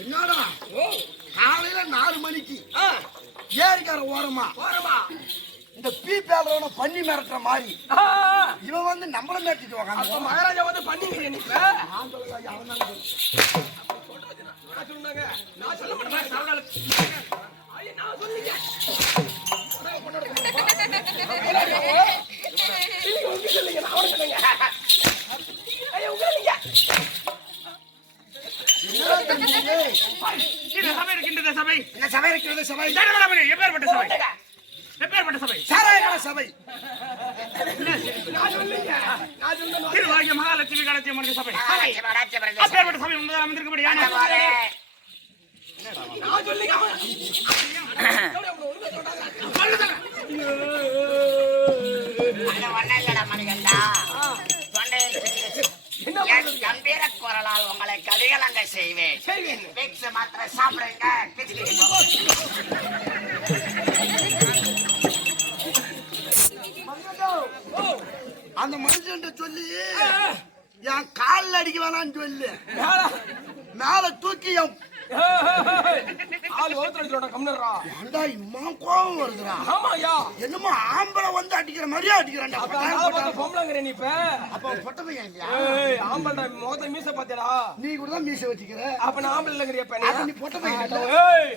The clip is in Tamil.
என்னடா? காலையில நாலு மணிக்கு ஏரிக்கார ஓரமா போறமா இந்த பீ பேலவன பண்ணி மிரட்டுற மாதிரி. இவன் வந்து நம்மள மிரட்டிட்டு மகாராஜா வந்து பண்ணிக்கிறீங்க நீ இப்ப நான் சொன்னாங்க நான் சொல்ல மாட்டேன் சவகால ஐயா நான் சொன்னீங்க சொல்லுங்க நான் அவனுக்கு சொல்லுங்க ஐயா உங்க நீங்க இந்த சபை இருக்கின்றது சபை. சபை இருக்கிறது சபை. எப்பேற்பட்ட சபை எப்பேற்பட்ட சபை? சாராயக்கார சபை? திருவாகிய மகாலட்சுமி காலத்திய மனித சபை. அப்பேற்பட்ட சபை. உண்மைதான் நான் சொல்லுங்க குரலால் உங்களை கதிகலங்க செய்வேன். சரி என்ன பிக்ஸ் மாத்திரை சாப்பிடுங்க. அந்த மனுஷன் சொல்லி என் காலில் அடிக்க வேணாம்னு சொல்லு. மேல. மேல தூக்கி என் ஆள் ஒருத்தர் அடிச்சுடா கம்னரா ஏன்டா இம்மா கோபம் வருதுடா? ஆமா ஐயா என்னமோ ஆம்பளை வந்து அடிக்கிற மாதிரியே அடிக்கிறான்டா. அப்ப பொம்பளைங்கிற நீ இப்ப. அப்ப பொட்ட பையன் ஏய் ஆம்பளடா முகத்தை மீச பாத்தியடா நீ கூட தான் மீசை வச்சுக்கிற. அப்ப நான் ஆம்பளை இல்லங்கறியா நீ. பொட்ட பையன் ஏய்.